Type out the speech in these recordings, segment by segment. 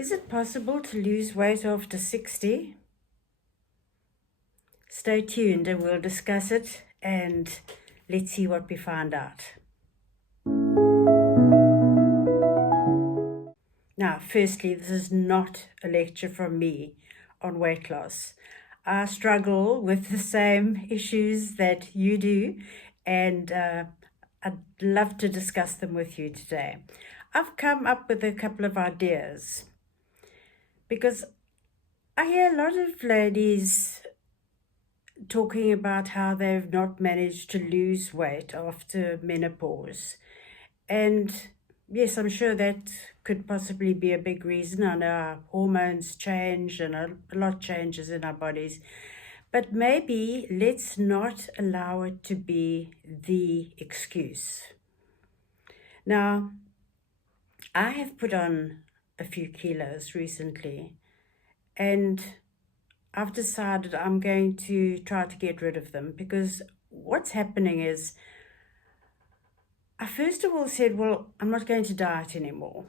Is it possible to lose weight after 60? Stay tuned and we'll discuss it, and let's see what we find out. Now, firstly, this is not a lecture from me on weight loss. I struggle with the same issues that you do, and I'd love to discuss them with you today. I've come up with a couple of ideas because I hear a lot of ladies talking about how they've not managed to lose weight after menopause. And yes, I'm sure that could possibly be a big reason. I know our hormones change and a lot changes in our bodies. But maybe let's not allow it to be the excuse. Now, I have put on a few kilos recently, and I've decided I'm going to try to get rid of them, because what's happening is, I first of all said, well, I'm not going to diet anymore.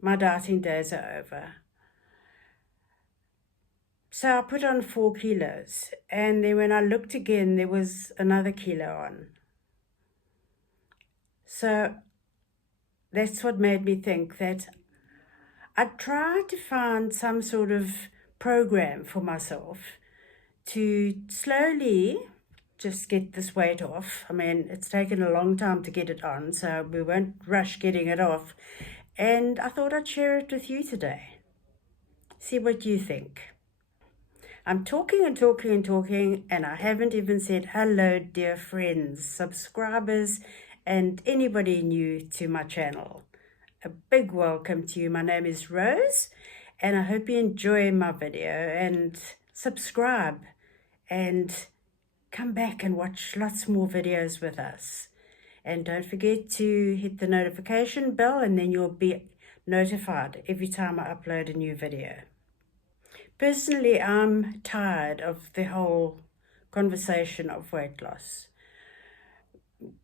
My dieting days are over. So I put on 4 kilos, and then when I looked again, there was another kilo on. So that's what made me think that I'd try to find some sort of program for myself to slowly just get this weight off. I mean, it's taken a long time to get it on, so we won't rush getting it off. And I thought I'd share it with you today. See what you think. I'm talking and talking and talking, and I haven't even said hello, dear friends, subscribers, and anybody new to my channel. A big welcome to you. My name is Rose, and I hope you enjoy my video and subscribe and come back and watch lots more videos with us. And don't forget to hit the notification bell, and then you'll be notified every time I upload a new video. Personally, I'm tired of the whole conversation of weight loss.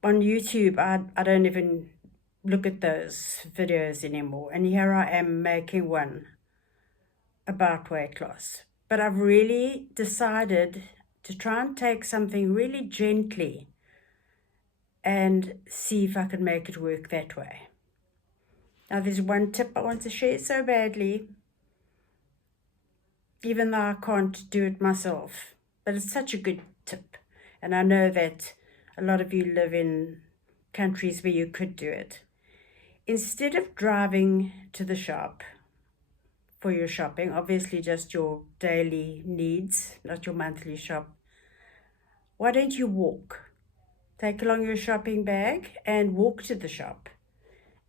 On YouTube, I don't even look at those videos anymore. And here I am making one about weight loss. But I've really decided to try and take something really gently and see if I can make it work that way. Now, there's one tip I want to share so badly, even though I can't do it myself. But it's such a good tip. And I know that a lot of you live in countries where you could do it. Instead of driving to the shop for your shopping, obviously just your daily needs, not your monthly shop, why don't you walk? Take along your shopping bag and walk to the shop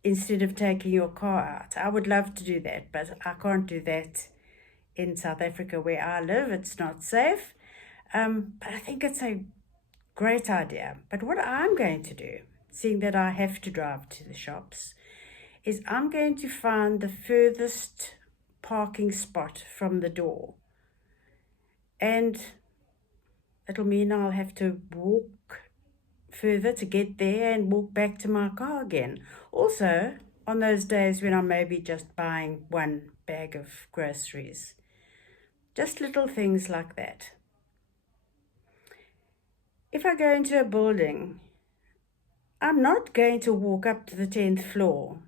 instead of taking your car out. I would love to do that, but I can't do that in South Africa where I live. It's not safe. But I think it's a great idea. But what I'm going to do, seeing that I have to drive to the shops, is I'm going to find the furthest parking spot from the door. And it'll mean I'll have to walk further to get there and walk back to my car again. Also, on those days when I'm maybe just buying one bag of groceries. Just little things like that. If I go into a building, I'm not going to walk up to the 10th floor.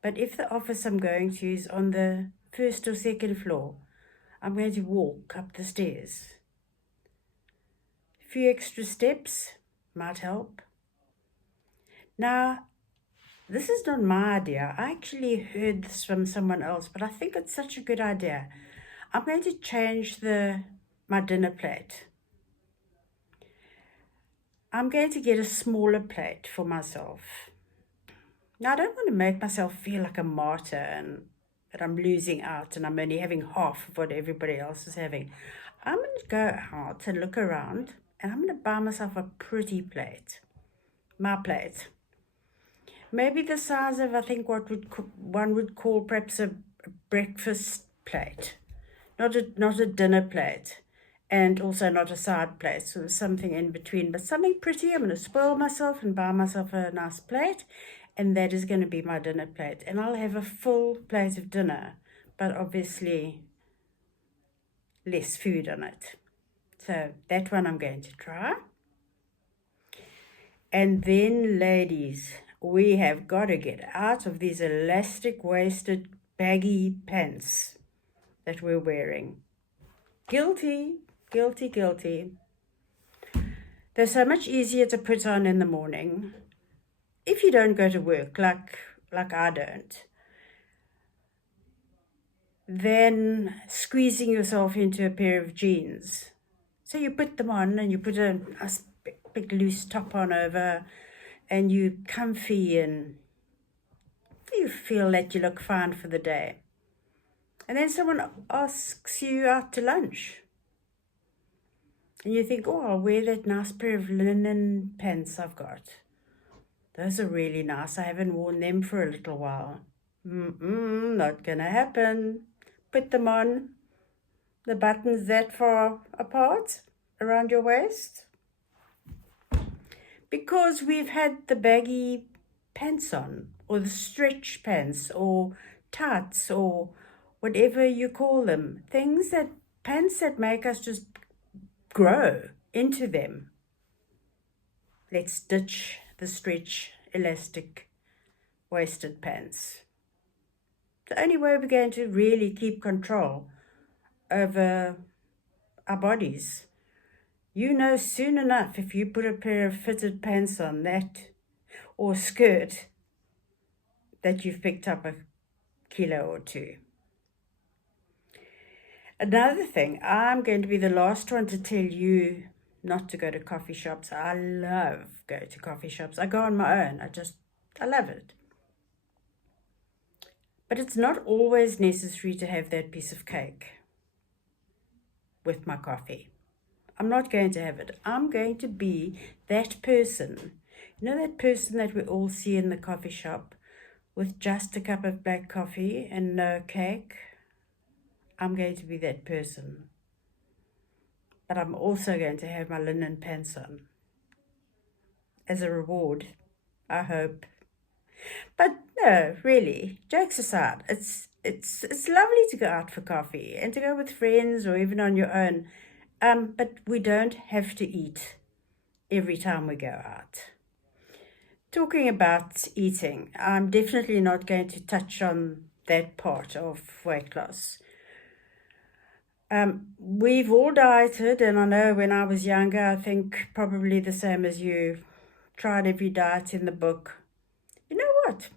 But if the office I'm going to is on the 1st or 2nd floor, I'm going to walk up the stairs. A few extra steps might help. Now, this is not my idea. I actually heard this from someone else, but I think it's such a good idea. I'm going to change my dinner plate. I'm going to get a smaller plate for myself. Now, I don't want to make myself feel like a martyr and that I'm losing out and I'm only having half of what everybody else is having. I'm going to go out and look around, and I'm going to buy myself a pretty plate. My plate. Maybe the size of, I think, what one would call perhaps a breakfast plate. Not a dinner plate, and also not a side plate, so something in between, but something pretty. I'm going to spoil myself and buy myself a nice plate, and that is going to be my dinner plate. And I'll have a full plate of dinner, but obviously less food on it. So that one I'm going to try. And then, ladies, we have got to get out of these elastic-waisted baggy pants that we're wearing. Guilty, guilty, guilty. They're so much easier to put on in the morning if you don't go to work, like I don't, than squeezing yourself into a pair of jeans. So you put them on and you put a big loose top on over, and you comfy and you feel that you look fine for the day. And then someone asks you out to lunch. And you think, oh, I'll wear that nice pair of linen pants I've got. Those are really nice. I haven't worn them for a little while. Not gonna happen. Put them on. The buttons that far apart around your waist. Because we've had the baggy pants on, or the stretch pants, or tights, or whatever you call them. Pants that make us just grow into them. Let's ditch the stretch, elastic, waisted pants. The only way we're going to really keep control over our bodies. You know soon enough if you put a pair of fitted pants on that, or skirt, that you've picked up a kilo or two. Another thing, I'm going to be the last one to tell you not to go to coffee shops. I love going to coffee shops. I go on my own. I love it. But it's not always necessary to have that piece of cake with my coffee. I'm not going to have it. I'm going to be that person. You know that person that we all see in the coffee shop with just a cup of black coffee and no cake? I'm going to be that person. But I'm also going to have my linen pants on. As a reward, I hope. But no, really, jokes aside, it's lovely to go out for coffee and to go with friends or even on your own. But we don't have to eat every time we go out. Talking about eating, I'm definitely not going to touch on that part of weight loss. We've all dieted, and I know when I was younger, I think probably the same as you, tried every diet in the book. You know what?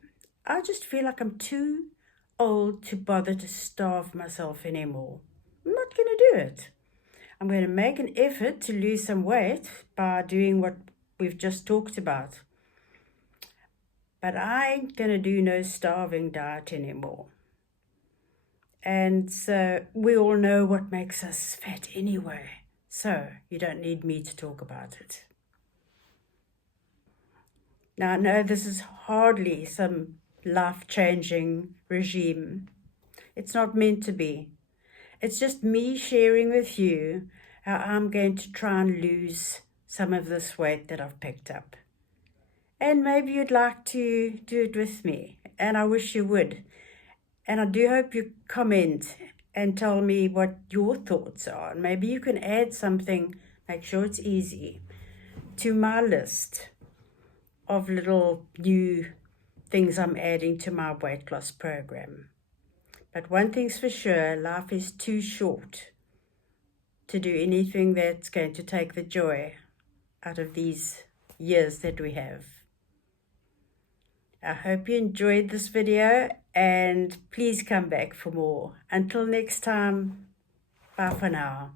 I just feel like I'm too old to bother to starve myself anymore. I'm not going to do it. I'm going to make an effort to lose some weight by doing what we've just talked about. But I ain't going to do no starving diet anymore. And so we all know what makes us fat anyway. So you don't need me to talk about it. Now, I know this is hardly some life-changing regime. It's not meant to be. It's just me sharing with you how I'm going to try and lose some of this weight that I've picked up. And maybe you'd like to do it with me, and I wish you would. And I do hope you comment and tell me what your thoughts are. And maybe you can add something, make sure it's easy, to my list of little new things I'm adding to my weight loss program. But one thing's for sure, life is too short to do anything that's going to take the joy out of these years that we have. I hope you enjoyed this video, and please come back for more. Until next time, bye for now.